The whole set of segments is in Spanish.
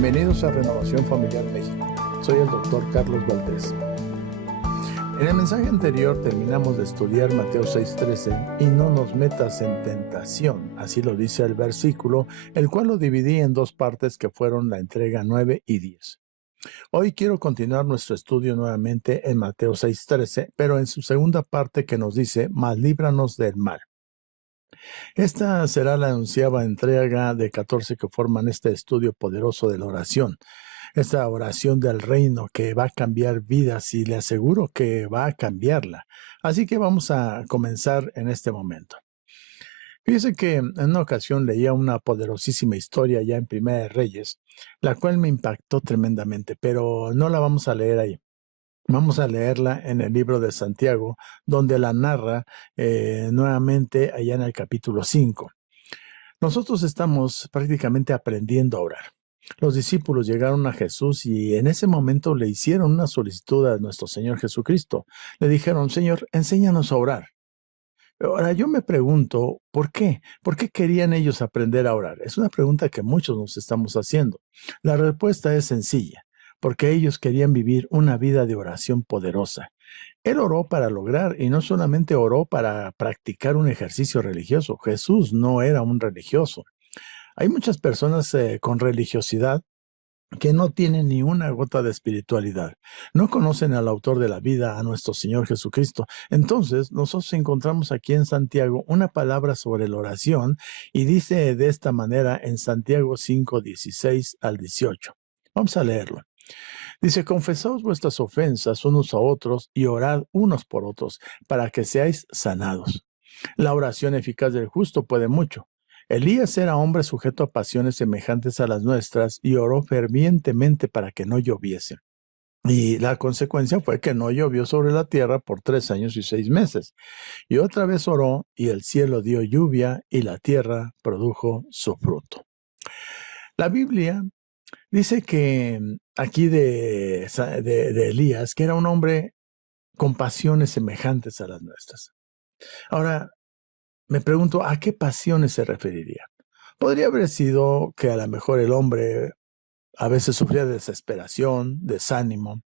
Bienvenidos a Renovación Familiar México. Soy el doctor Carlos Valdés. En el mensaje anterior terminamos de estudiar Mateo 6:13 y no nos metas en tentación, así lo dice el versículo, el cual lo dividí en dos partes que fueron la entrega 9 y 10. Hoy quiero continuar nuestro estudio nuevamente en Mateo 6:13, pero en su segunda parte que nos dice, mas líbranos del mal. Esta será la onceava entrega de 14 que forman este estudio poderoso de la oración. Esta oración del reino que va a cambiar vidas y le aseguro que va a cambiarla. Así que vamos a comenzar en este momento. Fíjese que en una ocasión leía una poderosísima historia ya en Primera de Reyes, la cual me impactó tremendamente, pero no la vamos a leer ahí. Vamos a leerla en el libro de Santiago, donde la narra nuevamente allá en el capítulo 5. Nosotros estamos prácticamente aprendiendo a orar. Los discípulos llegaron a Jesús y en ese momento le hicieron una solicitud a nuestro Señor Jesucristo. Le dijeron, Señor, enséñanos a orar. Ahora yo me pregunto, ¿por qué? ¿Por qué querían ellos aprender a orar? Es una pregunta que muchos nos estamos haciendo. La respuesta es sencilla, porque ellos querían vivir una vida de oración poderosa. Él oró para lograr y no solamente oró para practicar un ejercicio religioso. Jesús no era un religioso. Hay muchas personas con religiosidad que no tienen ni una gota de espiritualidad. No conocen al autor de la vida, a nuestro Señor Jesucristo. Entonces, nosotros encontramos aquí en Santiago una palabra sobre la oración y dice de esta manera en Santiago 5, 16 al 18. Vamos a leerlo. Dice, confesaos vuestras ofensas unos a otros y orad unos por otros para que seáis sanados. La oración eficaz del justo puede mucho. Elías era hombre sujeto a pasiones semejantes a las nuestras y oró fervientemente para que no lloviese. Y la consecuencia fue que no llovió sobre la tierra por 3 años y 6 meses. Y otra vez oró y el cielo dio lluvia y la tierra produjo su fruto. La Biblia dice que aquí de Elías, que era un hombre con pasiones semejantes a las nuestras. Ahora, me pregunto, ¿a qué pasiones se referiría? Podría haber sido que a lo mejor el hombre a veces sufría de desesperación, desánimo,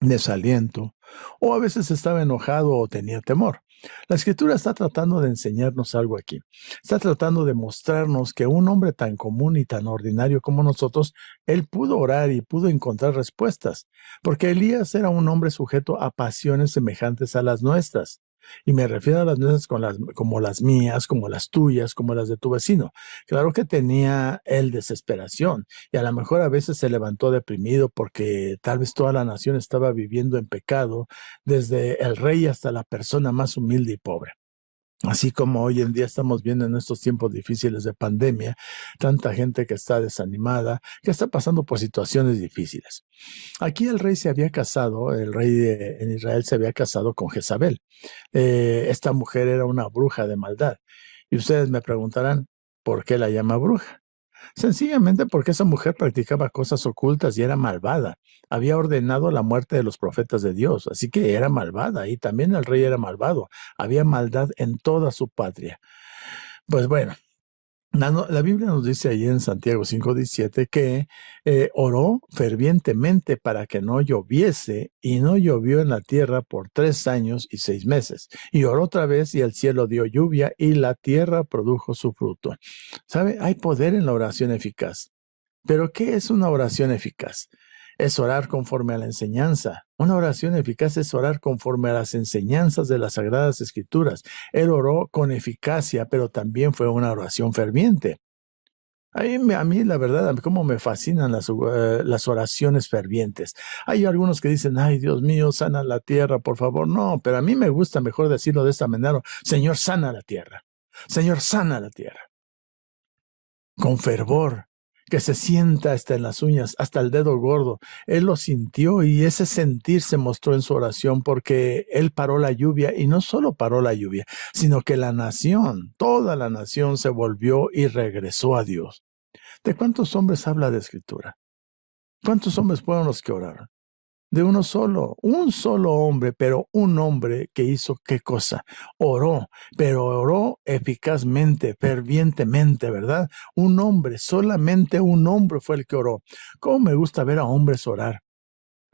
desaliento, o a veces estaba enojado o tenía temor. La escritura está tratando de enseñarnos algo aquí. Está tratando de mostrarnos que un hombre tan común y tan ordinario como nosotros, él pudo orar y pudo encontrar respuestas, porque Elías era un hombre sujeto a pasiones semejantes a las nuestras. Y me refiero a las nuestras como las mías, como las tuyas, como las de tu vecino. Claro que tenía él desesperación y a lo mejor a veces se levantó deprimido porque tal vez toda la nación estaba viviendo en pecado, desde el rey hasta la persona más humilde y pobre. Así como hoy en día estamos viendo en estos tiempos difíciles de pandemia, tanta gente que está desanimada, que está pasando por situaciones difíciles. Aquí el rey se había casado, en Israel se había casado con Jezabel. Esta mujer era una bruja de maldad. Y ustedes me preguntarán, ¿por qué la llama bruja? Sencillamente porque esa mujer practicaba cosas ocultas y era malvada. Había ordenado la muerte de los profetas de Dios, así que era malvada y también el rey era malvado. Había maldad en toda su patria. Pues bueno, la Biblia nos dice ahí en Santiago 5:17 que oró fervientemente para que no lloviese y no llovió en la tierra por 3 años y 6 meses. Y oró otra vez y el cielo dio lluvia y la tierra produjo su fruto. ¿Sabe? Hay poder en la oración eficaz. Pero ¿qué es una oración eficaz? Es orar conforme a la enseñanza. Una oración eficaz es orar conforme a las enseñanzas de las Sagradas Escrituras. Él oró con eficacia, pero también fue una oración ferviente. A mí, la verdad, a mí cómo me fascinan las oraciones fervientes. Hay algunos que dicen, ay, Dios mío, sana la tierra, por favor. No, pero a mí me gusta mejor decirlo de esta manera. Señor, sana la tierra. Señor, sana la tierra. Con fervor, que se sienta hasta en las uñas, hasta el dedo gordo. Él lo sintió y ese sentir se mostró en su oración porque él paró la lluvia y no solo paró la lluvia, sino que la nación, toda la nación se volvió y regresó a Dios. ¿De cuántos hombres habla de Escritura? ¿Cuántos hombres fueron los que oraron? de uno solo, un solo hombre, pero un hombre que hizo qué cosa, oró, pero oró eficazmente, fervientemente, ¿verdad? Un hombre, solamente un hombre fue el que oró. ¿Cómo me gusta ver a hombres orar?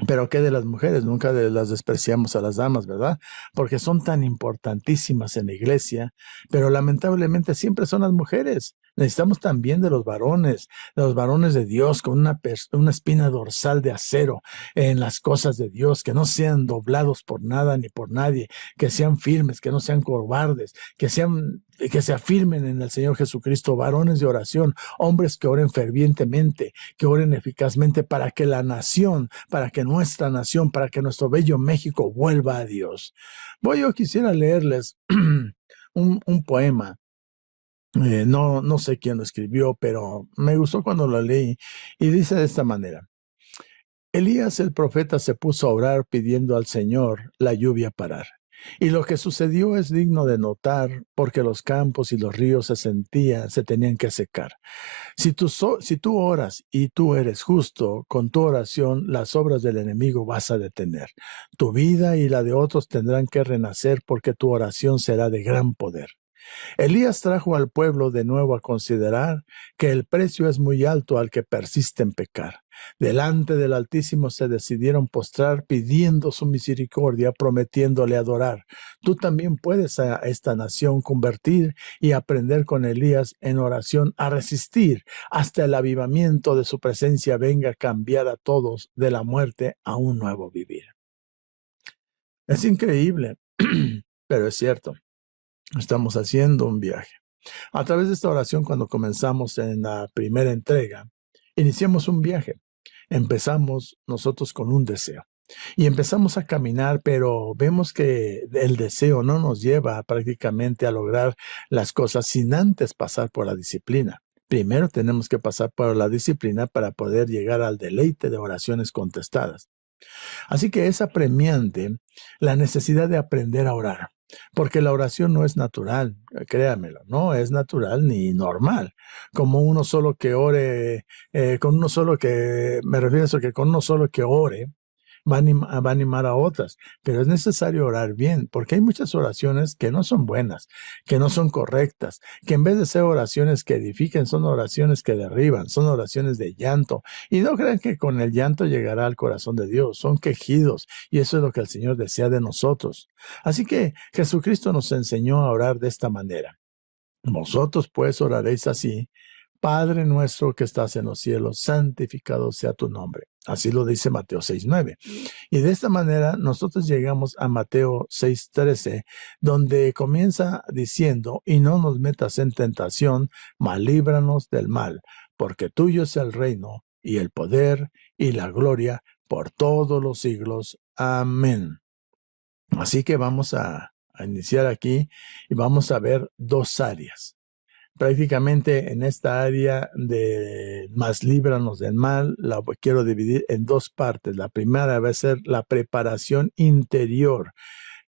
Pero qué de las mujeres, nunca las despreciamos a las damas, ¿verdad? Porque son tan importantísimas en la iglesia, pero lamentablemente siempre son las mujeres. Necesitamos también de los varones de Dios con una espina dorsal de acero en las cosas de Dios, que no sean doblados por nada ni por nadie, que sean firmes, que no sean cobardes, que se afirmen en el Señor Jesucristo, varones de oración, hombres que oren fervientemente, que oren eficazmente para que la nación, para que nuestra nación, para que nuestro bello México vuelva a Dios. Yo quisiera leerles un poema. No sé quién lo escribió, pero me gustó cuando lo leí y dice de esta manera: Elías el profeta se puso a orar pidiendo al Señor la lluvia parar. Y lo que sucedió es digno de notar, porque los campos y los ríos se tenían que secar. Si tú oras y tú eres justo, con tu oración las obras del enemigo vas a detener. Tu vida y la de otros tendrán que renacer, porque tu oración será de gran poder. Elías trajo al pueblo de nuevo a considerar que el precio es muy alto al que persiste en pecar. Delante del Altísimo se decidieron postrar pidiendo su misericordia, prometiéndole adorar. Tú también puedes a esta nación convertir y aprender con Elías en oración a resistir hasta el avivamiento de su presencia venga a cambiar a todos de la muerte a un nuevo vivir. Es increíble, pero es cierto. Estamos haciendo un viaje. A través de esta oración, cuando comenzamos en la primera entrega, iniciamos un viaje. Empezamos nosotros con un deseo y empezamos a caminar, pero vemos que el deseo no nos lleva prácticamente a lograr las cosas sin antes pasar por la disciplina. Primero tenemos que pasar por la disciplina para poder llegar al deleite de oraciones contestadas. Así que es apremiante la necesidad de aprender a orar, porque la oración no es natural, créanmelo, no es natural ni normal. Como uno solo que ore, me refiero a eso, que con uno solo que ore, va a animar a otras, pero es necesario orar bien, porque hay muchas oraciones que no son buenas, que no son correctas, que en vez de ser oraciones que edifiquen, son oraciones que derriban, son oraciones de llanto, y no crean que con el llanto llegará al corazón de Dios, son quejidos, y eso es lo que el Señor desea de nosotros. Así que Jesucristo nos enseñó a orar de esta manera. Vosotros pues oraréis así: Padre nuestro que estás en los cielos, santificado sea tu nombre. Así lo dice Mateo 6:9. Y de esta manera nosotros llegamos a Mateo 6:13, donde comienza diciendo: y no nos metas en tentación, mas líbranos del mal, porque tuyo es el reino y el poder y la gloria por todos los siglos. Amén. Así que vamos a iniciar aquí y vamos a ver dos áreas. Prácticamente en esta área de más líbranos del mal, la quiero dividir en dos partes. La primera va a ser la preparación interior,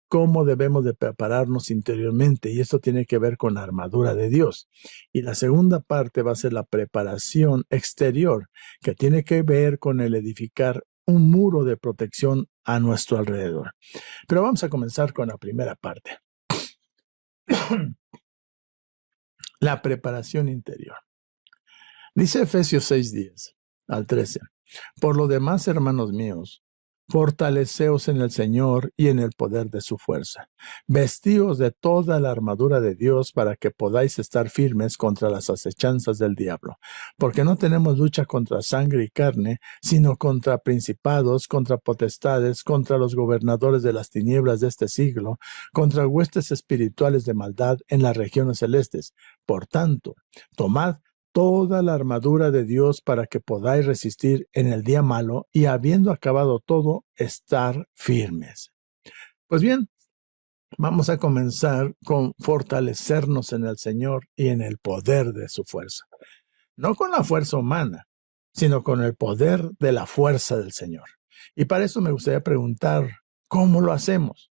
cómo debemos de prepararnos interiormente, y esto tiene que ver con la armadura de Dios. Y la segunda parte va a ser la preparación exterior, que tiene que ver con el edificar un muro de protección a nuestro alrededor. Pero vamos a comenzar con la primera parte. La preparación interior. Dice Efesios 6:10 al 13. Por lo demás, hermanos míos, fortaleceos en el Señor y en el poder de su fuerza. Vestíos de toda la armadura de Dios para que podáis estar firmes contra las acechanzas del diablo. Porque no tenemos lucha contra sangre y carne, sino contra principados, contra potestades, contra los gobernadores de las tinieblas de este siglo, contra huestes espirituales de maldad en las regiones celestes. Por tanto, tomad toda la armadura de Dios para que podáis resistir en el día malo y, habiendo acabado todo, estar firmes. Pues bien, vamos a comenzar con fortalecernos en el Señor y en el poder de su fuerza. No con la fuerza humana, sino con el poder de la fuerza del Señor. Y para eso me gustaría preguntar, ¿cómo lo hacemos?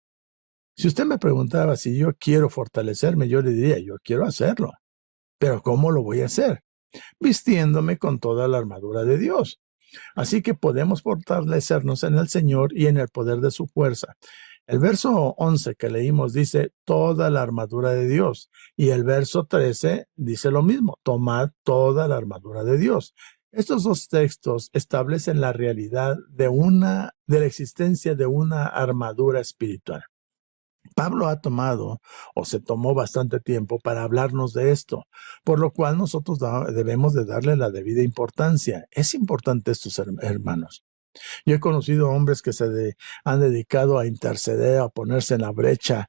Si usted me preguntaba si yo quiero fortalecerme, yo le diría, yo quiero hacerlo. Pero ¿cómo lo voy a hacer? Vistiéndome con toda la armadura de Dios. Así que podemos fortalecernos en el Señor y en el poder de su fuerza. El verso 11 que leímos dice toda la armadura de Dios, y el verso 13 dice lo mismo, tomad toda la armadura de Dios. Estos dos textos establecen la realidad de la existencia de una armadura espiritual. Pablo ha tomado o se tomó bastante tiempo para hablarnos de esto, por lo cual nosotros debemos de darle la debida importancia. Es importante esto, hermanos. Yo he conocido hombres que han dedicado a interceder, a ponerse en la brecha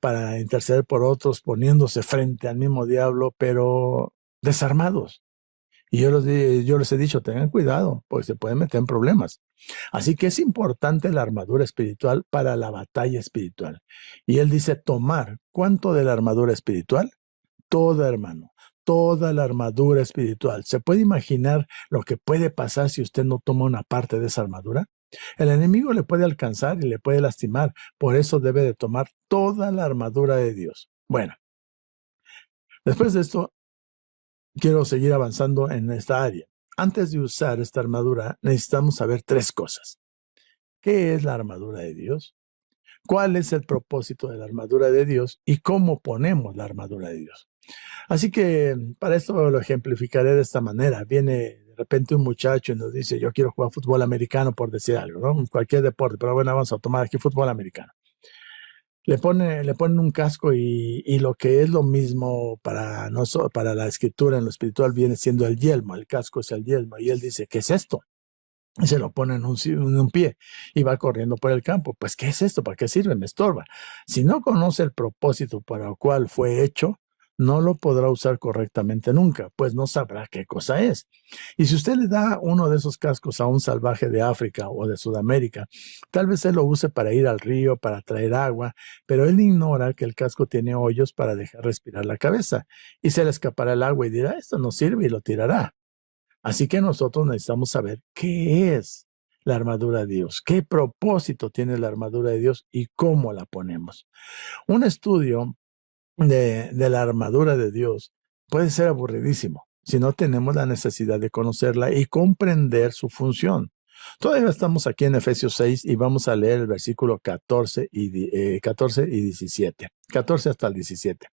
para interceder por otros, poniéndose frente al mismo diablo, pero desarmados. Y yo les he dicho, tengan cuidado, porque se pueden meter en problemas. Así que es importante la armadura espiritual para la batalla espiritual. Y él dice, tomar, ¿cuánto de la armadura espiritual? Toda, hermano, toda la armadura espiritual. ¿Se puede imaginar lo que puede pasar si usted no toma una parte de esa armadura? El enemigo le puede alcanzar y le puede lastimar. Por eso debe de tomar toda la armadura de Dios. Bueno, después de esto, quiero seguir avanzando en esta área. Antes de usar esta armadura, necesitamos saber tres cosas. ¿Qué es la armadura de Dios? ¿Cuál es el propósito de la armadura de Dios? ¿Y cómo ponemos la armadura de Dios? Así que para esto lo ejemplificaré de esta manera. Viene de repente un muchacho y nos dice, yo quiero jugar fútbol americano, por decir algo, ¿no? Cualquier deporte, pero bueno, vamos a tomar aquí fútbol americano. Le ponen un casco y lo que es lo mismo para la escritura en lo espiritual viene siendo el yelmo. El casco es el yelmo. Y él dice, ¿qué es esto? Y se lo pone en un pie y va corriendo por el campo. Pues, ¿qué es esto? ¿Para qué sirve? Me estorba. Si no conoce el propósito para el cual fue hecho, no lo podrá usar correctamente nunca, pues no sabrá qué cosa es. Y si usted le da uno de esos cascos a un salvaje de África o de Sudamérica, tal vez él lo use para ir al río, para traer agua, pero él ignora que el casco tiene hoyos para dejar respirar la cabeza y se le escapará el agua y dirá, esto no sirve y lo tirará. Así que nosotros necesitamos saber qué es la armadura de Dios, qué propósito tiene la armadura de Dios y cómo la ponemos. Un estudio de la armadura de Dios puede ser aburridísimo si no tenemos la necesidad de conocerla y comprender su función. Todavía estamos aquí en Efesios 6 y vamos a leer el versículo 14 y 17. 14 hasta el 17.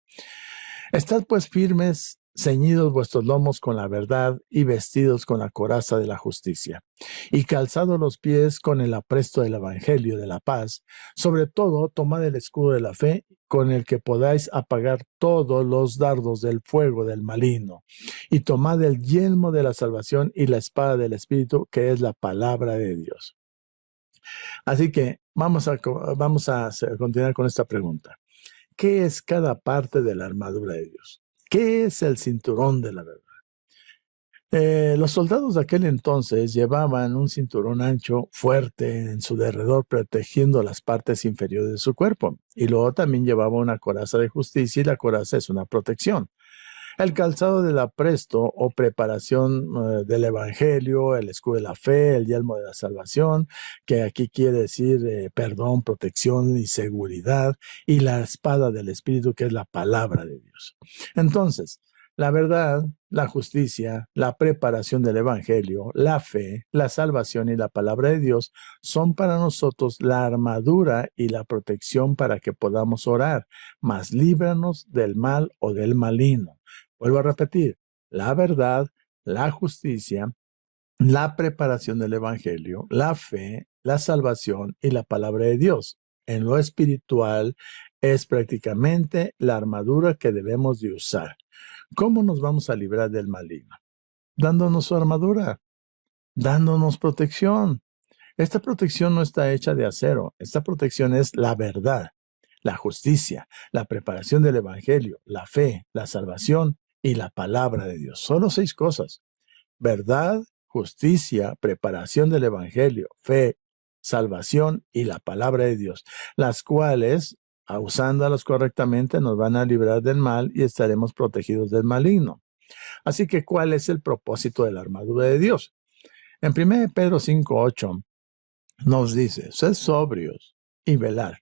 Estad pues firmes, ceñidos vuestros lomos con la verdad y vestidos con la coraza de la justicia, y calzados los pies con el apresto del evangelio de la paz. Sobre todo, tomad el escudo de la fe, con el que podáis apagar todos los dardos del fuego del maligno, y tomad el yelmo de la salvación y la espada del Espíritu, que es la palabra de Dios. Así que vamos a continuar con esta pregunta. ¿Qué es cada parte de la armadura de Dios? ¿Qué es el cinturón de la verdad? Los soldados de aquel entonces llevaban un cinturón ancho, fuerte en su derredor, protegiendo las partes inferiores de su cuerpo. Y luego también llevaba una coraza de justicia, y la coraza es una protección. El calzado del apresto o preparación del evangelio, el escudo de la fe, el yelmo de la salvación, que aquí quiere decir perdón, protección y seguridad, y la espada del Espíritu, que es la palabra de Dios. Entonces, la verdad, la justicia, la preparación del evangelio, la fe, la salvación y la palabra de Dios son para nosotros la armadura y la protección para que podamos orar, mas líbranos del mal o del maligno. Vuelvo a repetir, la verdad, la justicia, la preparación del evangelio, la fe, la salvación y la palabra de Dios. En lo espiritual es prácticamente la armadura que debemos de usar. ¿Cómo nos vamos a librar del maligno? Dándonos su armadura, dándonos protección. Esta protección no está hecha de acero. Esta protección es la verdad, la justicia, la preparación del evangelio, la fe, la salvación y la palabra de Dios. Solo 6 cosas. Verdad, justicia, preparación del evangelio, fe, salvación y la palabra de Dios, las cuales, usándolas correctamente, nos van a librar del mal y estaremos protegidos del maligno. Así que, ¿cuál es el propósito de la armadura de Dios? En 1 Pedro 5:8 nos dice, sed sobrios y velad,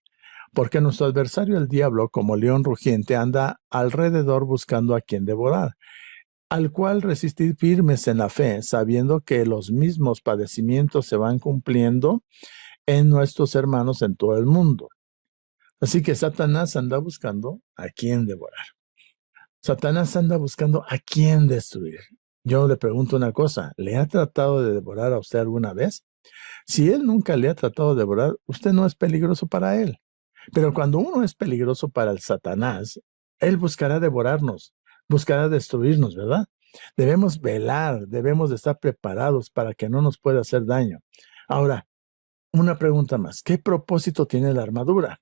porque nuestro adversario el diablo, como león rugiente, anda alrededor buscando a quien devorar. al cual resistir firmes en la fe, sabiendo que los mismos padecimientos se van cumpliendo en nuestros hermanos en todo el mundo. Así que Satanás anda buscando a quién devorar. Satanás anda buscando a quién destruir. Yo le pregunto una cosa, ¿le ha tratado de devorar a usted alguna vez? Si él nunca le ha tratado de devorar, usted no es peligroso para él. Pero cuando uno es peligroso para el Satanás, él buscará devorarnos, buscará destruirnos, ¿verdad? Debemos velar, debemos de estar preparados para que no nos pueda hacer daño. Ahora, una pregunta más. ¿Qué propósito tiene la armadura?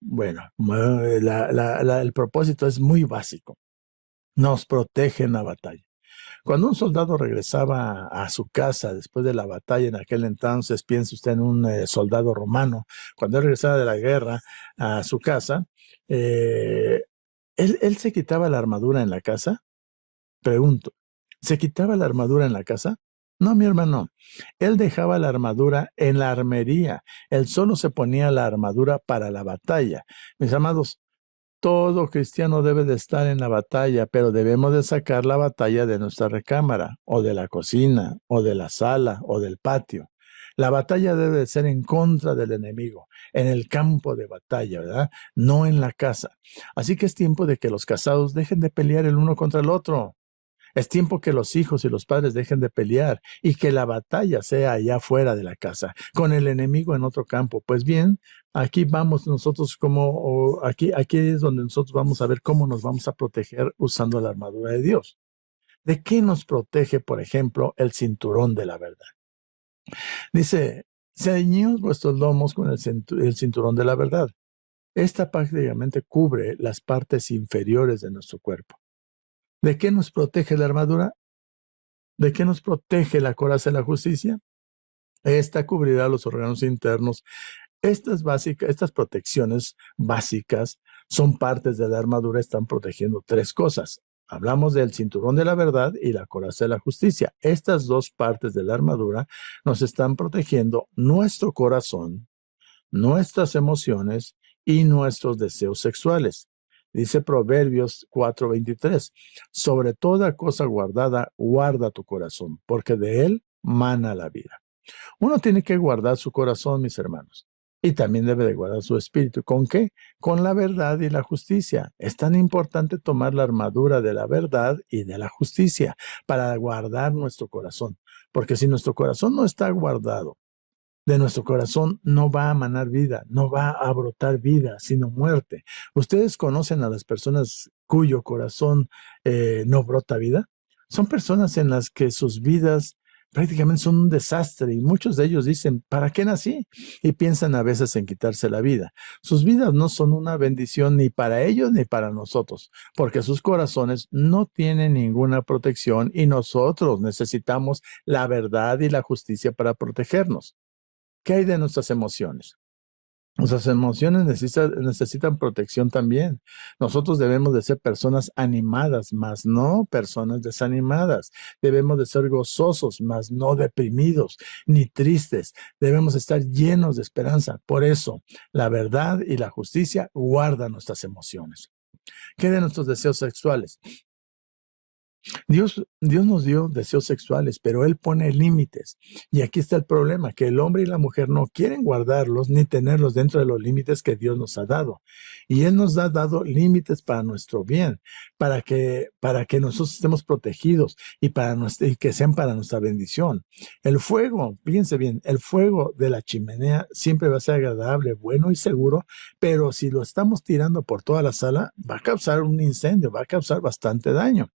Bueno, el propósito es muy básico. Nos protege en la batalla. Cuando un soldado regresaba a su casa después de la batalla en aquel entonces, piense usted en un soldado romano, cuando él regresaba de la guerra a su casa, él se quitaba la armadura en la casa. Pregunto, ¿se quitaba la armadura en la casa? No, mi hermano. Él dejaba la armadura en la armería. Él solo se ponía la armadura para la batalla. Mis amados, todo cristiano debe de estar en la batalla, pero debemos de sacar la batalla de nuestra recámara, o de la cocina, o de la sala, o del patio. La batalla debe de ser en contra del enemigo, en el campo de batalla, ¿verdad? No en la casa. Así que es tiempo de que los casados dejen de pelear el uno contra el otro. Es tiempo que los hijos y los padres dejen de pelear y que la batalla sea allá fuera de la casa, con el enemigo en otro campo. Pues bien, aquí vamos nosotros aquí es donde nosotros vamos a ver cómo nos vamos a proteger usando la armadura de Dios. ¿De qué nos protege, por ejemplo, el cinturón de la verdad? Dice, ceñidos vuestros lomos con el cinturón de la verdad. Esta prácticamente cubre las partes inferiores de nuestro cuerpo. ¿De qué nos protege la armadura? ¿De qué nos protege la coraza de la justicia? Esta cubrirá los órganos internos. Estas protecciones básicas son partes de la armadura, están protegiendo tres cosas. Hablamos del cinturón de la verdad y la coraza de la justicia. Estas dos partes de la armadura nos están protegiendo nuestro corazón, nuestras emociones y nuestros deseos sexuales. Dice Proverbios 4:23, sobre toda cosa guardada, guarda tu corazón, porque de él mana la vida. Uno tiene que guardar su corazón, mis hermanos, y también debe de guardar su espíritu. ¿Con qué? Con la verdad y la justicia. Es tan importante tomar la armadura de la verdad y de la justicia para guardar nuestro corazón, porque si nuestro corazón no está guardado, de nuestro corazón no va a manar vida, no va a brotar vida, sino muerte. ¿Ustedes conocen a las personas cuyo corazón no brota vida? Son personas en las que sus vidas prácticamente son un desastre y muchos de ellos dicen, ¿para qué nací? Y piensan a veces en quitarse la vida. Sus vidas no son una bendición ni para ellos ni para nosotros, porque sus corazones no tienen ninguna protección y nosotros necesitamos la verdad y la justicia para protegernos. ¿Qué hay de nuestras emociones? Nuestras emociones necesitan protección también. Nosotros debemos de ser personas animadas, más no personas desanimadas. Debemos de ser gozosos, más no deprimidos ni tristes. Debemos estar llenos de esperanza. Por eso, la verdad y la justicia guardan nuestras emociones. ¿Qué de nuestros deseos sexuales? Dios nos dio deseos sexuales, pero Él pone límites. Y aquí está el problema, que el hombre y la mujer no quieren guardarlos ni tenerlos dentro de los límites que Dios nos ha dado. Y Él nos ha dado límites para nuestro bien, para que nosotros estemos protegidos y y que sean para nuestra bendición. El fuego, fíjense bien, el fuego de la chimenea siempre va a ser agradable, bueno y seguro, pero si lo estamos tirando por toda la sala, va a causar un incendio, va a causar bastante daño.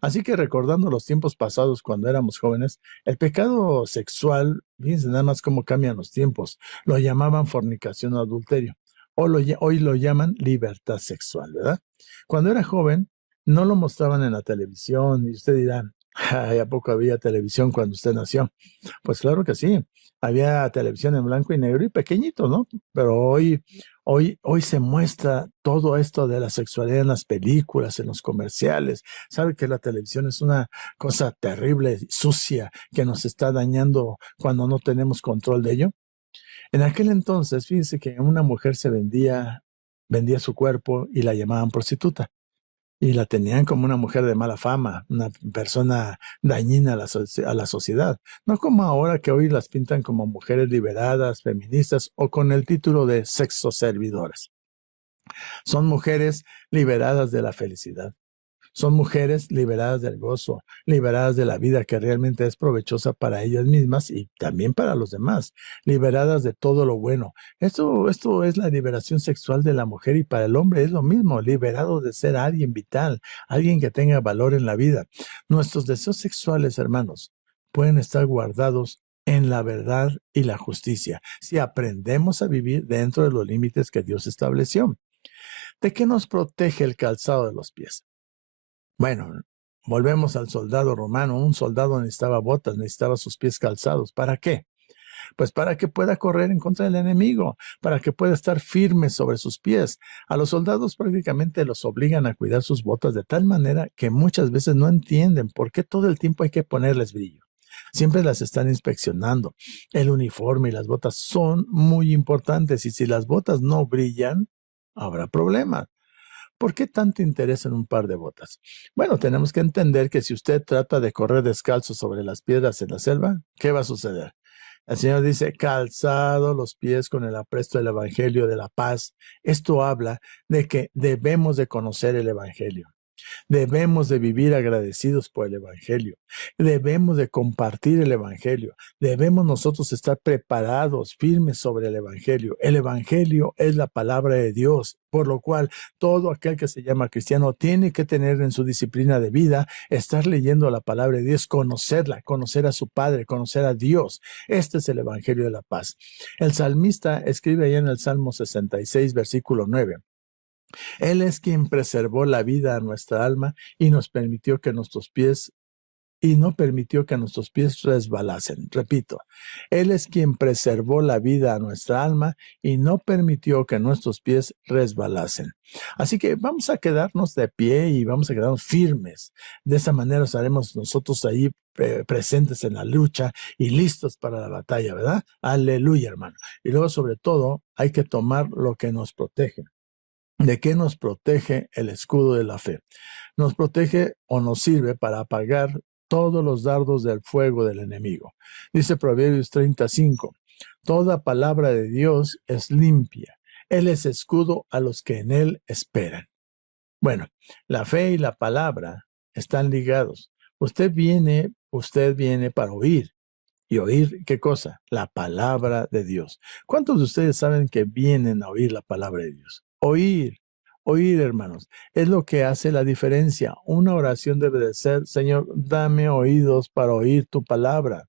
Así que recordando los tiempos pasados cuando éramos jóvenes, el pecado sexual, fíjense nada más cómo cambian los tiempos, lo llamaban fornicación o adulterio, hoy lo llaman libertad sexual, ¿verdad? Cuando era joven, no lo mostraban en la televisión y usted dirá, ay, ¿a poco había televisión cuando usted nació? Pues claro que sí, había televisión en blanco y negro y pequeñito, ¿no? Pero hoy se muestra todo esto de la sexualidad en las películas, en los comerciales. ¿Sabe que la televisión es una cosa terrible, sucia, que nos está dañando cuando no tenemos control de ello? En aquel entonces, fíjense que una mujer vendía su cuerpo y la llamaban prostituta. y la tenían como una mujer de mala fama, una persona dañina a la sociedad. No como ahora que hoy las pintan como mujeres liberadas, feministas o con el título de sexo servidoras. Son mujeres liberadas de la felicidad. Son mujeres liberadas del gozo, liberadas de la vida que realmente es provechosa para ellas mismas y también para los demás, liberadas de todo lo bueno. Esto es la liberación sexual de la mujer y para el hombre es lo mismo, liberado de ser alguien vital, alguien que tenga valor en la vida. Nuestros deseos sexuales, hermanos, pueden estar guardados en la verdad y la justicia, si aprendemos a vivir dentro de los límites que Dios estableció. ¿De qué nos protege el calzado de los pies? Bueno, volvemos al soldado romano. Un soldado necesitaba botas, necesitaba sus pies calzados. ¿Para qué? Pues para que pueda correr en contra del enemigo, para que pueda estar firme sobre sus pies. A los soldados prácticamente los obligan a cuidar sus botas de tal manera que muchas veces no entienden por qué todo el tiempo hay que ponerles brillo. Siempre las están inspeccionando. El uniforme y las botas son muy importantes y si las botas no brillan, habrá problemas. ¿Por qué tanto interés en un par de botas? Bueno, tenemos que entender que si usted trata de correr descalzo sobre las piedras en la selva, ¿qué va a suceder? El Señor dice, calzado los pies con el apresto del Evangelio de la paz. Esto habla de que debemos de conocer el Evangelio. Debemos de vivir agradecidos por el Evangelio. Debemos de compartir el Evangelio. Debemos nosotros estar preparados, firmes sobre el Evangelio. El Evangelio es la palabra de Dios, por lo cual todo aquel que se llama cristiano tiene que tener en su disciplina de vida, estar leyendo la palabra de Dios, conocerla, conocer a su Padre, conocer a Dios. Este es el Evangelio de la paz. El salmista escribe ahí en el Salmo 66, versículo 9. Él es quien preservó la vida a nuestra alma y nos permitió que nuestros pies y no permitió que nuestros pies resbalasen. Repito, Él es quien preservó la vida a nuestra alma y no permitió que nuestros pies resbalasen. Así que vamos a quedarnos de pie y vamos a quedarnos firmes. De esa manera estaremos nosotros ahí presentes en la lucha y listos para la batalla, ¿verdad? Aleluya, hermano. Y luego, sobre todo, hay que tomar lo que nos protege. ¿De qué nos protege el escudo de la fe? Nos protege o nos sirve para apagar todos los dardos del fuego del enemigo. Dice Proverbios 35, toda palabra de Dios es limpia. Él es escudo a los que en él esperan. Bueno, la fe y la palabra están ligados. Usted viene para oír. ¿Y oír qué cosa? La palabra de Dios. ¿Cuántos de ustedes saben que vienen a oír la palabra de Dios? Oír, hermanos, es lo que hace la diferencia. Una oración debe de ser, Señor, dame oídos para oír tu palabra.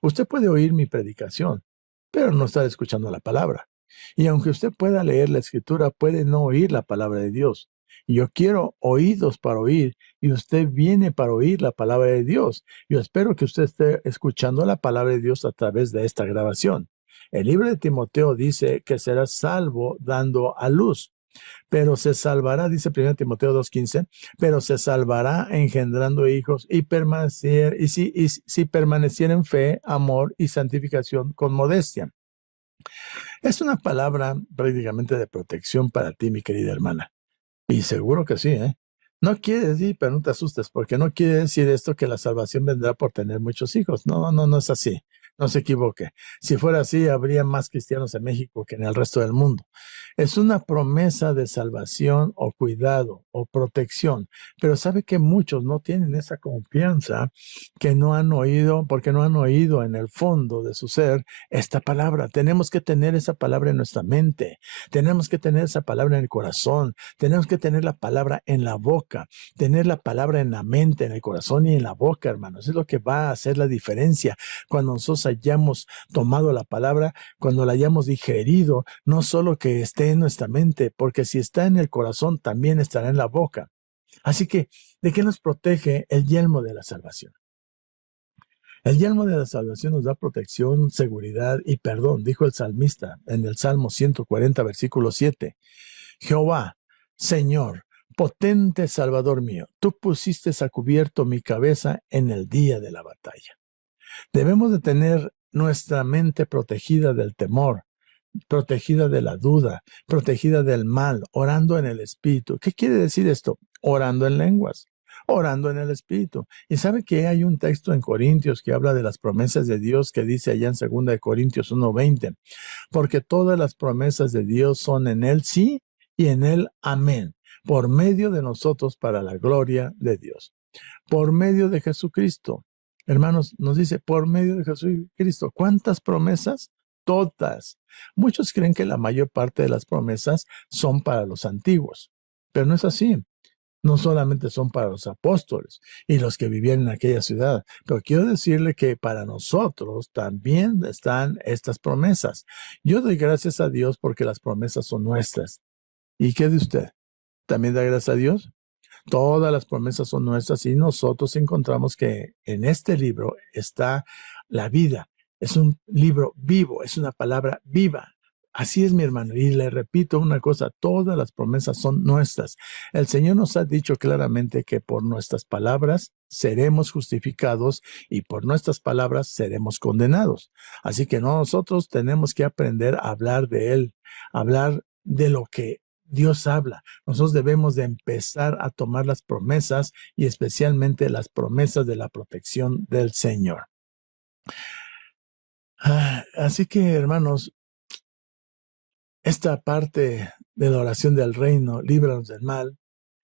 Usted puede oír mi predicación, pero no estar escuchando la palabra. Y aunque usted pueda leer la escritura, puede no oír la palabra de Dios. Y yo quiero oídos para oír, y usted viene para oír la palabra de Dios. Yo espero que usted esté escuchando la palabra de Dios a través de esta grabación. El libro de Timoteo dice que será salvo dando a luz, pero se salvará, dice 1 Timoteo 2:15, pero se salvará engendrando hijos y si permaneciera en fe, amor y santificación con modestia. Es una palabra prácticamente de protección para ti, mi querida hermana. Y seguro que sí, ¿eh? No quiere decir, pero no te asustes, porque no quiere decir esto que la salvación vendrá por tener muchos hijos. No es así. No se equivoque. Si fuera así, habría más cristianos en México que en el resto del mundo. Es una promesa de salvación o cuidado o protección. Pero sabe que muchos no tienen esa confianza que no han oído, porque no han oído en el fondo de su ser esta palabra. Tenemos que tener esa palabra en nuestra mente. Tenemos que tener esa palabra en el corazón. Tenemos que tener la palabra en la boca. Tener la palabra en la mente, en el corazón y en la boca, hermanos. Es lo que va a hacer la diferencia cuando nosotros hayamos tomado la palabra, cuando la hayamos digerido, no solo que esté en nuestra mente, porque si está en el corazón, también estará en la boca. Así que, ¿de qué nos protege el yelmo de la salvación? El yelmo de la salvación nos da protección, seguridad y perdón, dijo el salmista en el Salmo 140, versículo 7. Jehová, Señor, potente Salvador mío, tú pusiste a cubierto mi cabeza en el día de la batalla. Debemos de tener nuestra mente protegida del temor, protegida de la duda, protegida del mal, orando en el Espíritu. ¿Qué quiere decir esto? orando en lenguas, orando en el Espíritu. Y sabe que hay un texto en Corintios que habla de las promesas de Dios que dice allá en 2 de Corintios 1:20, porque todas las promesas de Dios son en Él sí y en Él amén, por medio de nosotros para la gloria de Dios. Por medio de Jesucristo. Hermanos, nos dice, por medio de Jesucristo. ¿Cuántas promesas? Todas. Muchos creen que la mayor parte de las promesas son para los antiguos, pero no es así. No solamente son para los apóstoles y los que vivían en aquella ciudad, pero quiero decirle que para nosotros también están estas promesas. Yo doy gracias a Dios porque las promesas son nuestras. ¿Y qué de usted? ¿También da gracias a Dios? Todas las promesas son nuestras y nosotros encontramos que en este libro está la vida. Es un libro vivo, es una palabra viva. Así es, mi hermano. Y le repito una cosa, todas las promesas son nuestras. El Señor nos ha dicho claramente que por nuestras palabras seremos justificados y por nuestras palabras seremos condenados. Así que nosotros tenemos que aprender a hablar de Él, hablar de lo que Dios habla. Nosotros debemos de empezar a tomar las promesas y especialmente las promesas de la protección del Señor. Así que, hermanos, esta parte de la oración del reino, líbranos del mal,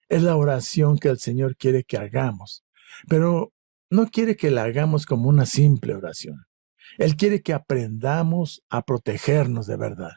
es la oración que el Señor quiere que hagamos. Pero no quiere que la hagamos como una simple oración. Él quiere que aprendamos a protegernos de verdad,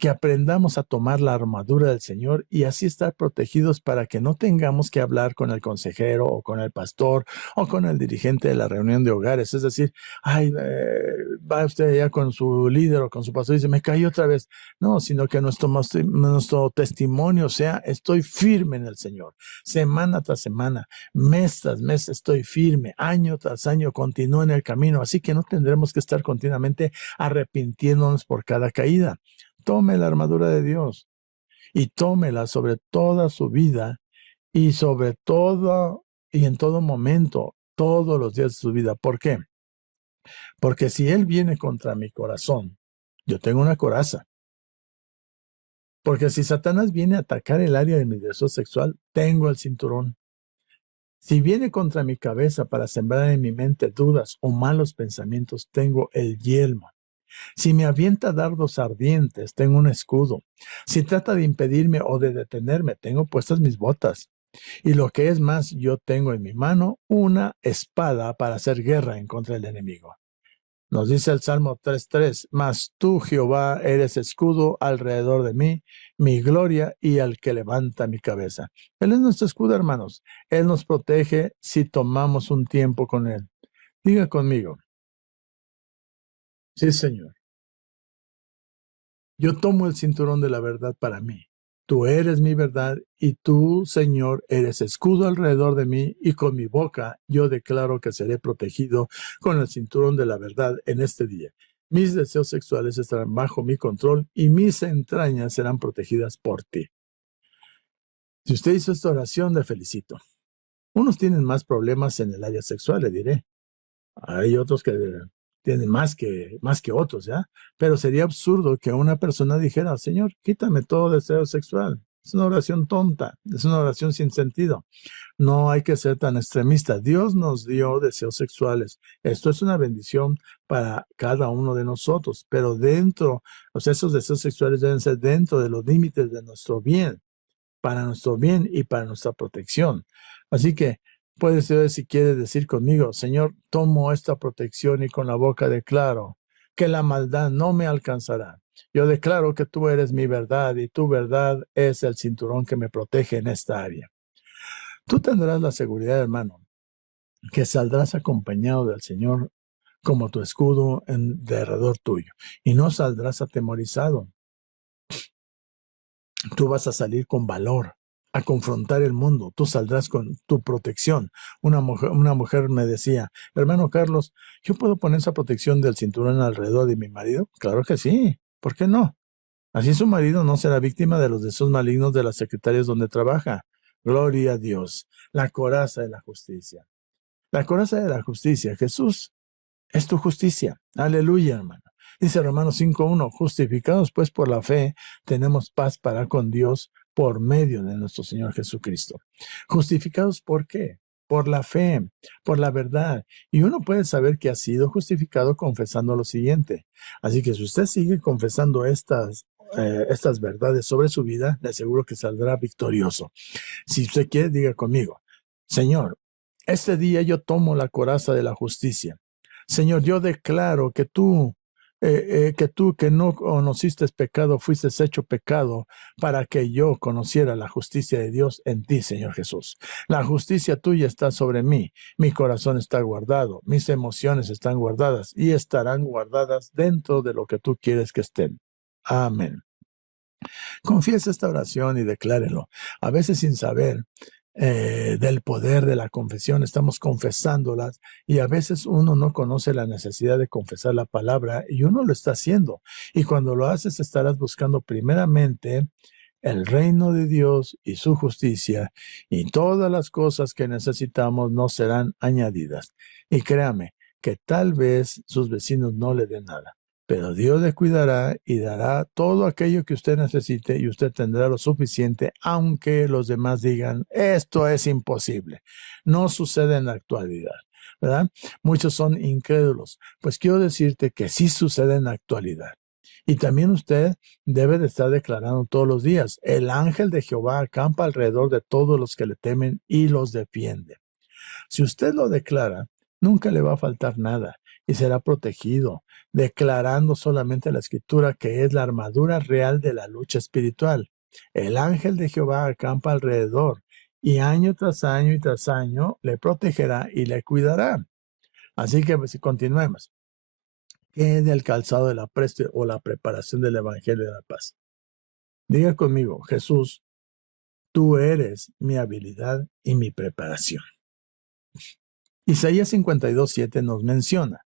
que aprendamos a tomar la armadura del Señor y así estar protegidos para que no tengamos que hablar con el consejero o con el pastor o con el dirigente de la reunión de hogares. Es decir, va usted allá con su líder o con su pastor y dice, me caí otra vez. No, sino que nuestro testimonio sea, estoy firme en el Señor. Semana tras semana, mes tras mes estoy firme, año tras año continúo en el camino. Así que no tendremos que estar continuamente arrepintiéndonos por cada caída. Tome la armadura de Dios y tómela sobre toda su vida y sobre todo y en todo momento, todos los días de su vida. ¿Por qué? Porque si Él viene contra mi corazón, yo tengo una coraza. Porque si Satanás viene a atacar el área de mi deseo sexual, tengo el cinturón. Si viene contra mi cabeza para sembrar en mi mente dudas o malos pensamientos, tengo el yelmo. Si me avienta dardos ardientes, tengo un escudo. Si trata de impedirme o de detenerme, tengo puestas mis botas. Y lo que es más, yo tengo en mi mano una espada para hacer guerra en contra del enemigo. Nos dice el Salmo 3:3, mas tú, Jehová, eres escudo alrededor de mí, mi gloria y al que levanta mi cabeza. Él es nuestro escudo, hermanos. Él nos protege si tomamos un tiempo con Él. Diga conmigo. Sí, Señor. Yo tomo el cinturón de la verdad para mí. Tú eres mi verdad y tú, Señor, eres escudo alrededor de mí y con mi boca yo declaro que seré protegido con el cinturón de la verdad en este día. Mis deseos sexuales estarán bajo mi control y mis entrañas serán protegidas por ti. Si usted hizo esta oración, le felicito. Unos tienen más problemas en el área sexual, le diré. Hay otros que tienen más que otros, ¿ya? Pero sería absurdo que una persona dijera, Señor, quítame todo deseo sexual. Es una oración tonta, es una oración sin sentido. No hay que ser tan extremista. Dios nos dio deseos sexuales. Esto es una bendición para cada uno de nosotros, pero esos deseos sexuales deben ser dentro de los límites de nuestro bien, para nuestro bien y para nuestra protección. Así que puede ser, si quiere decir conmigo, Señor, tomo esta protección y con la boca declaro que la maldad no me alcanzará. Yo declaro que tú eres mi verdad y tu verdad es el cinturón que me protege en esta área. Tú tendrás la seguridad, hermano, que saldrás acompañado del Señor como tu escudo en derredor tuyo y no saldrás atemorizado. Tú vas a salir con valor a confrontar el mundo. Tú saldrás con tu protección. Una mujer me decía, hermano Carlos, ¿yo puedo poner esa protección del cinturón alrededor de mi marido? Claro que sí. ¿Por qué no? Así su marido no será víctima de los deseos malignos de las secretarias donde trabaja. Gloria a Dios. La coraza de la justicia. La coraza de la justicia. Jesús es tu justicia. Aleluya, hermano. Dice Romanos 5:1, justificados pues por la fe, tenemos paz para con Dios por medio de nuestro Señor Jesucristo. ¿Justificados por qué? Por la fe, por la verdad. Y uno puede saber que ha sido justificado confesando lo siguiente. Así que si usted sigue confesando estas verdades sobre su vida, le aseguro que saldrá victorioso. Si usted quiere, diga conmigo: Señor, este día yo tomo la coraza de la justicia. Señor, yo declaro que tú que no conociste pecado, fuiste hecho pecado para que yo conociera la justicia de Dios en ti, Señor Jesús. La justicia tuya está sobre mí. Mi corazón está guardado. Mis emociones están guardadas y estarán guardadas dentro de lo que tú quieres que estén. Amén. Confiese esta oración y declárelo. A veces sin saber del poder de la confesión, estamos confesándolas y a veces uno no conoce la necesidad de confesar la palabra y uno lo está haciendo. Y cuando lo haces estarás buscando primeramente el reino de Dios y su justicia, y todas las cosas que necesitamos nos serán añadidas. Y créame que tal vez sus vecinos no le den nada, pero Dios le cuidará y dará todo aquello que usted necesite y usted tendrá lo suficiente, aunque los demás digan, esto es imposible. No sucede en la actualidad, ¿verdad? Muchos son incrédulos. Pues quiero decirte que sí sucede en la actualidad. Y también usted debe de estar declarando todos los días: el ángel de Jehová acampa alrededor de todos los que le temen y los defiende. Si usted lo declara, nunca le va a faltar nada y será protegido, declarando solamente la Escritura, que es la armadura real de la lucha espiritual. El ángel de Jehová acampa alrededor y año tras año y tras año le protegerá y le cuidará. Así que si continuemos. ¿Qué es el calzado de la preste o la preparación del Evangelio de la paz? Diga conmigo: Jesús, tú eres mi habilidad y mi preparación. Isaías 52:7 nos menciona: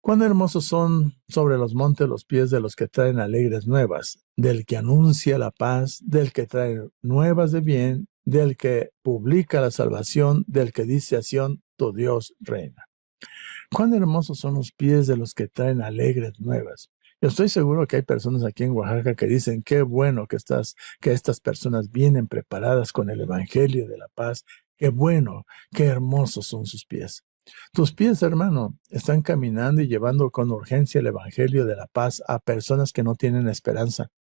cuán hermosos son sobre los montes los pies de los que traen alegres nuevas, del que anuncia la paz, del que trae nuevas de bien, del que publica la salvación, del que dice a Sión, tu Dios reina. Cuán hermosos son los pies de los que traen alegres nuevas. Yo estoy seguro que hay personas aquí en Oaxaca que dicen: qué bueno que estas personas vienen preparadas con el Evangelio de la paz. Qué bueno, qué hermosos son sus pies. Tus pies, hermano, están caminando y llevando con urgencia el Evangelio de la paz a personas que no tienen esperanza.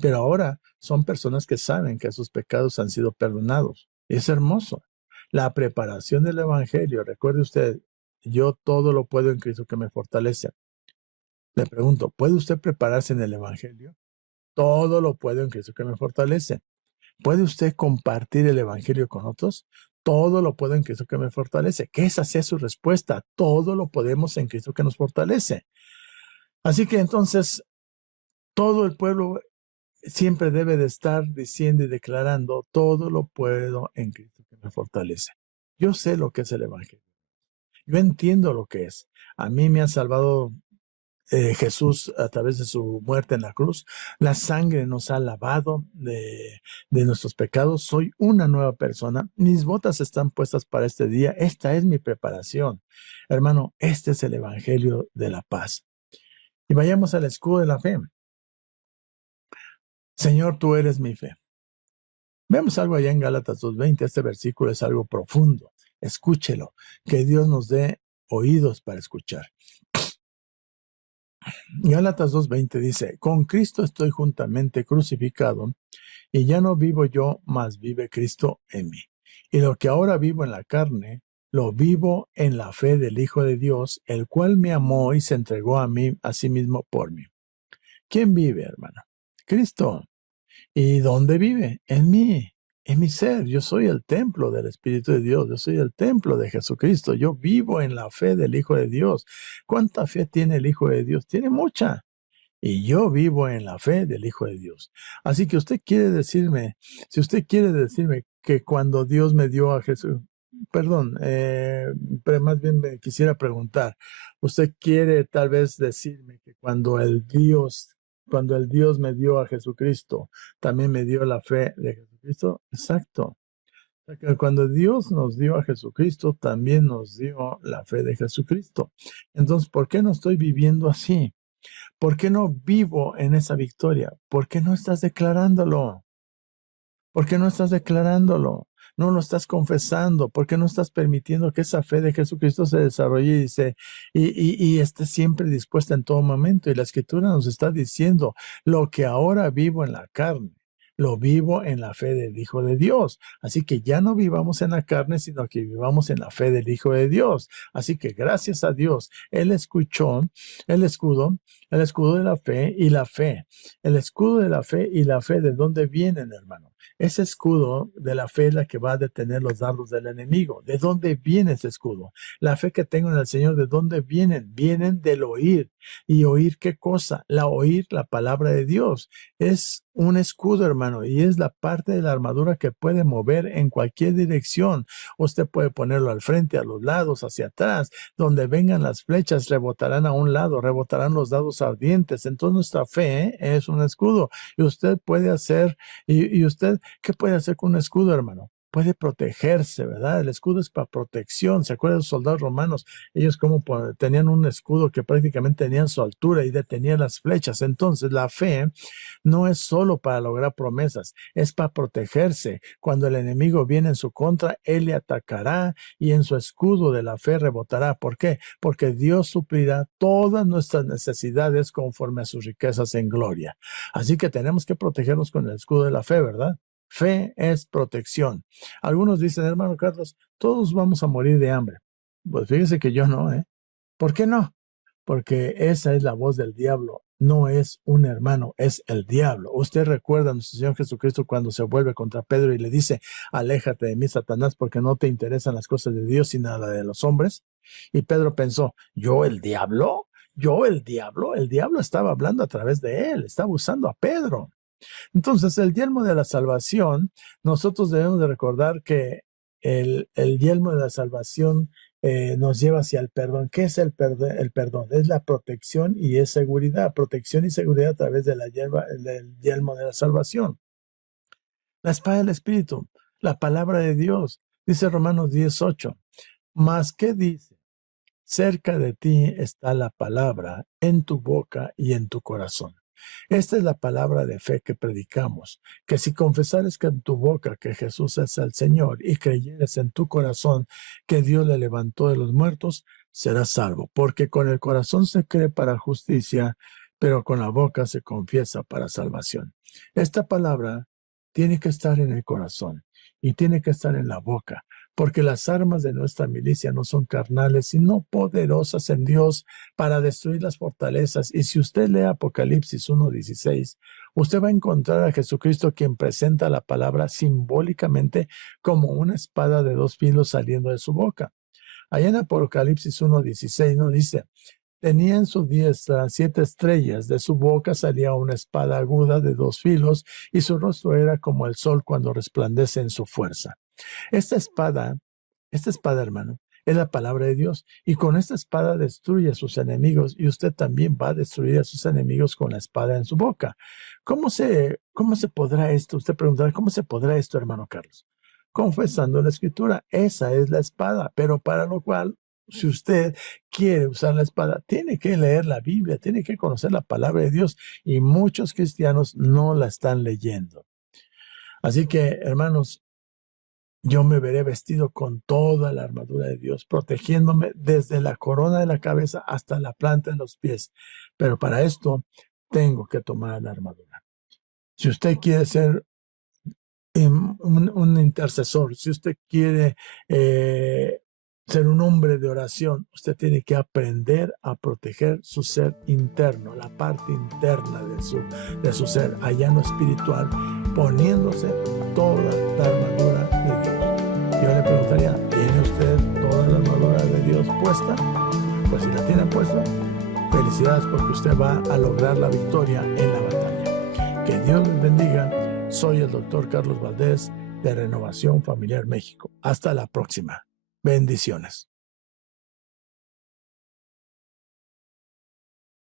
Pero ahora son personas que saben que sus pecados han sido perdonados. Es hermoso. La preparación del Evangelio, recuerde usted, yo todo lo puedo en Cristo que me fortalece. Le pregunto, ¿puede usted prepararse en el Evangelio? Todo lo puedo en Cristo que me fortalece. ¿Puede usted compartir el Evangelio con otros? Todo lo puedo en Cristo que me fortalece. Que esa sea su respuesta. Todo lo podemos en Cristo que nos fortalece. Así que entonces, todo el pueblo siempre debe de estar diciendo y declarando: todo lo puedo en Cristo que me fortalece. Yo sé lo que es el Evangelio. Yo entiendo lo que es. A mí me ha salvado Jesús a través de su muerte en la cruz. La sangre nos ha lavado de nuestros pecados. Soy una nueva persona. Mis botas están puestas para este día. Esta es mi preparación. Hermano, este es el Evangelio de la paz. Y vayamos al escudo de la fe. Señor, tú eres mi fe. Vemos algo allá en Gálatas 2:20. Este versículo es algo profundo. Escúchelo. Que Dios nos dé oídos para escuchar. Gálatas 2:20 dice: con Cristo estoy juntamente crucificado, y ya no vivo yo, mas vive Cristo en mí. Y lo que ahora vivo en la carne, lo vivo en la fe del Hijo de Dios, el cual me amó y se entregó a mí, a sí mismo por mí. ¿Quién vive, hermano? Cristo. ¿Y dónde vive? En mí, en mi ser. Yo soy el templo del Espíritu de Dios. Yo soy el templo de Jesucristo. Yo vivo en la fe del Hijo de Dios. ¿Cuánta fe tiene el Hijo de Dios? Tiene mucha. Y yo vivo en la fe del Hijo de Dios. Así que usted quiere decirme, si usted quiere decirme que cuando Dios me dio a Jesús, perdón, pero más bien me quisiera preguntar, usted quiere tal vez decirme que cuando el Dios me dio a Jesucristo, también me dio la fe de Jesucristo. Exacto. O sea, que cuando Dios nos dio a Jesucristo, también nos dio la fe de Jesucristo. Entonces, ¿por qué no estoy viviendo así? ¿Por qué no vivo en esa victoria? ¿Por qué no estás declarándolo? ¿Por qué no estás declarándolo? No lo estás confesando. ¿Por qué no estás permitiendo que esa fe de Jesucristo se desarrolle y esté siempre dispuesta en todo momento? Y la Escritura nos está diciendo, lo que ahora vivo en la carne, lo vivo en la fe del Hijo de Dios. Así que ya no vivamos en la carne, sino que vivamos en la fe del Hijo de Dios. Así que gracias a Dios, Él escuchó el escudo, el escudo de la fe y la fe. El escudo de la fe y la fe, ¿de dónde vienen, hermano? Ese escudo de la fe es la que va a detener los dardos del enemigo. ¿De dónde viene ese escudo? La fe que tengo en el Señor, ¿de dónde vienen? Vienen del oír. ¿Y oír qué cosa? Oír la palabra de Dios. Es un escudo, hermano, y es la parte de la armadura que puede mover en cualquier dirección. Usted puede ponerlo al frente, a los lados, hacia atrás. Donde vengan las flechas, rebotarán a un lado, rebotarán los dados ardientes. Entonces nuestra fe es un escudo. Y usted puede hacer, y usted, ¿qué puede hacer con un escudo, hermano? Puede protegerse, ¿verdad? El escudo es para protección. ¿Se acuerdan de los soldados romanos? Ellos como tenían un escudo que prácticamente tenían su altura y detenían las flechas. Entonces la fe no es solo para lograr promesas, es para protegerse. Cuando el enemigo viene en su contra, él le atacará y en su escudo de la fe rebotará. ¿Por qué? Porque Dios suplirá todas nuestras necesidades conforme a sus riquezas en gloria. Así que tenemos que protegernos con el escudo de la fe, ¿verdad? Fe es protección. Algunos dicen, hermano Carlos, todos vamos a morir de hambre. Pues fíjese que yo no, ¿eh? ¿Por qué no? Porque esa es la voz del diablo. No es un hermano, es el diablo. Usted recuerda a nuestro Señor Jesucristo cuando se vuelve contra Pedro y le dice, aléjate de mí, Satanás, porque no te interesan las cosas de Dios, sino las de los hombres. Y Pedro pensó, ¿yo el diablo? ¿Yo el diablo? El diablo estaba hablando a través de él, estaba usando a Pedro. Entonces, el yelmo de la salvación, nosotros debemos de recordar que el yelmo de la salvación nos lleva hacia el perdón. ¿Qué es el perdón? El perdón es la protección y es seguridad. Protección y seguridad a través de del yelmo de la salvación. La espada del Espíritu, la palabra de Dios. Dice Romanos 10:8. ¿Mas qué dice? Cerca de ti está la palabra, en tu boca y en tu corazón. Esta es la palabra de fe que predicamos, que si confesares que en tu boca que Jesús es el Señor y creyeres en tu corazón que Dios le levantó de los muertos, serás salvo, porque con el corazón se cree para justicia, pero con la boca se confiesa para salvación. Esta palabra tiene que estar en el corazón y tiene que estar en la boca, porque las armas de nuestra milicia no son carnales, sino poderosas en Dios para destruir las fortalezas. Y si usted lee Apocalipsis 1:16, usted va a encontrar a Jesucristo quien presenta la palabra simbólicamente como una espada de dos filos saliendo de su boca. Allá en Apocalipsis 1:16 nos dice, tenía en su diestra 7 estrellas, de su boca salía una espada aguda de dos filos, y su rostro era como el sol cuando resplandece en su fuerza. Esta espada, hermano, es la palabra de Dios. Y con esta espada destruye a sus enemigos y usted también va a destruir a sus enemigos con la espada en su boca. ¿Cómo se podrá esto? Usted preguntará, ¿cómo se podrá esto, hermano Carlos? Confesando la Escritura. Esa es la espada, pero para lo cual, si usted quiere usar la espada, tiene que leer la Biblia, tiene que conocer la palabra de Dios y muchos cristianos no la están leyendo. Así que, hermanos, yo me veré vestido con toda la armadura de Dios, protegiéndome desde la corona de la cabeza hasta la planta de los pies. Pero para esto tengo que tomar la armadura. Si usted quiere ser un intercesor, si usted quiere ser un hombre de oración, usted tiene que aprender a proteger su ser interno, la parte interna de su ser, allá en lo espiritual, poniéndose toda la armadura de Dios. Yo le preguntaría, ¿tiene usted toda la armadura de Dios puesta? Pues si la tiene puesta, felicidades porque usted va a lograr la victoria en la batalla. Que Dios les bendiga. Soy el doctor Carlos Valdés de Renovación Familiar México. Hasta la próxima. Bendiciones.